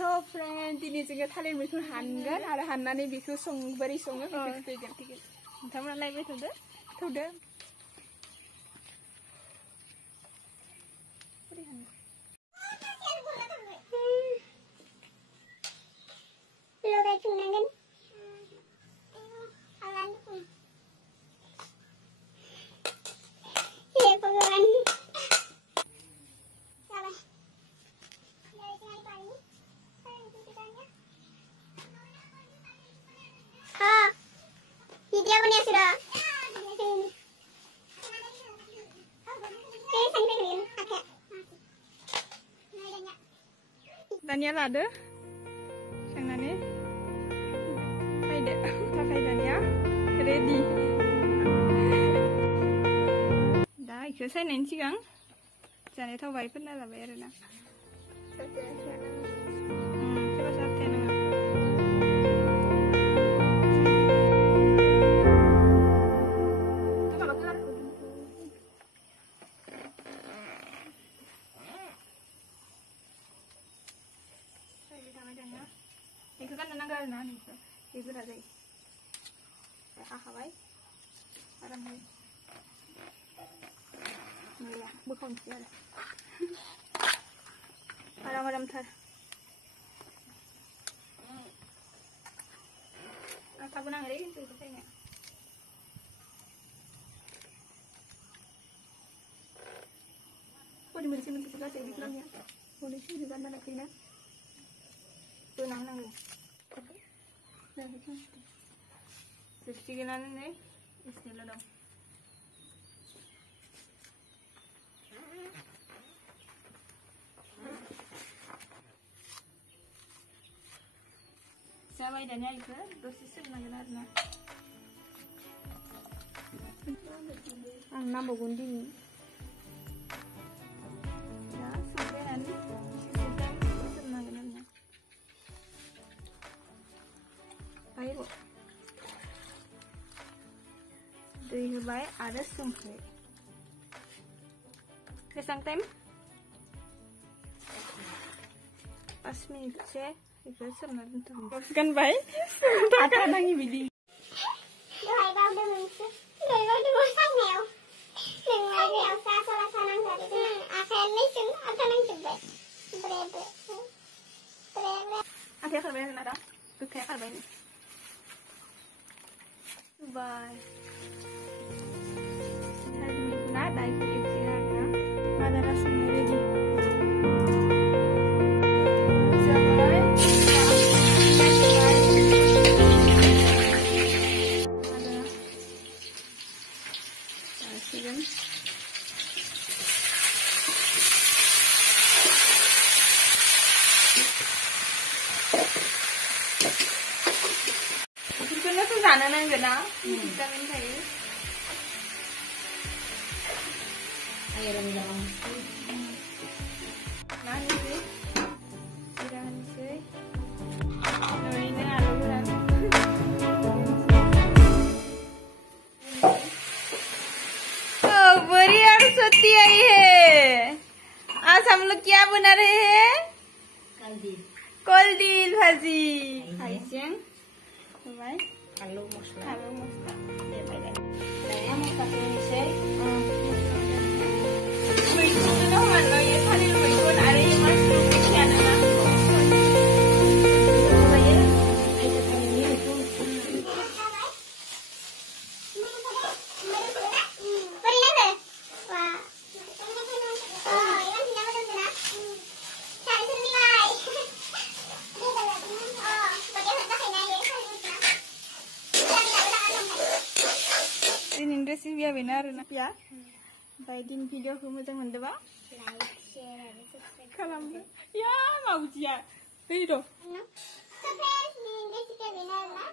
So friend, ini juga थालिर मैखुन हानगोन आरो हाननानै बेखौ बोरै सङो बेखौ खिथागोन। नोंथांमोना नायबाय थादो। थौदो। Dania lado, sangannya, pakai Dania, ready. Dah, ikut saya nanti kan, jangan tahu baik pun dah bayar na. Coba sate na. Itu kan nanggal na nih, itu ada. Hawai, orang ini. Nih ya, bukan sih ada. Orang thar. Apa nang hari itu kayaknya. Oh, di mana juga saya bilangnya. Boleh sih di mana nak kena. Tuh nang ya. Terus gimana nih? Bismillah dong. Siapa idenya itu? Dosis sebenarnya na. Ang nambah gunting. Ya, sampai nanti sistem sebenarnya. Ayo. Dari baik ada sungkai. Kesang tem. Pas minit saya. Itu sebenarnya tuh. Kan baik. Ada lagi bidi. Doai bao đưa mình chứ. Doai bao đưa mình sang mèo. Đừng nói mèo xa cho là sao năng rồi. Khen mấy trứng, sao năng trứng vậy. Bre. Thế khởi bên nào đó. Cứ thế khởi bên. Bye. Hari Minggu nada ikut istirahatnya. Ada rasanya ready. Chicken tuh sana nang gana, vitamin thấy. Ayo lang. Nani sih? Sirahan sih. Ini alo bulan. Oh, बड़ी और सती आई है। आज हम लोग क्या बना रहे हैं? कलडिल भाजी। हाइजें। Baik. Halo mosla. Ya baik. Saya mau pakai misai. Itu tuh mana ya? Tadi lu itu ada yang masuk ke sana lah. Resipi benar ya. Baikin video aku macam mana ba? Like, share, and subscribe. Kalam ya mau dia. Video. So friends, resipi benar ba?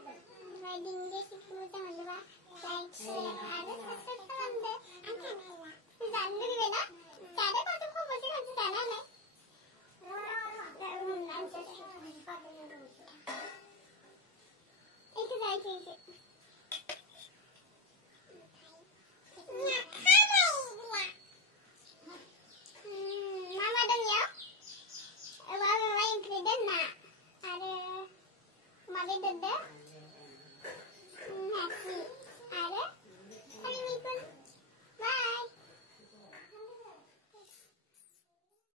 Baikin resipi macam mana ba? Like, share, and subscribe kalam deh. Angkat nela. Jangan lupa na. Cara kau tu kau mesti kau jangan na. Itu saja. Mama dong ya. Bawa ingredient nak. Happy birthday. Happy.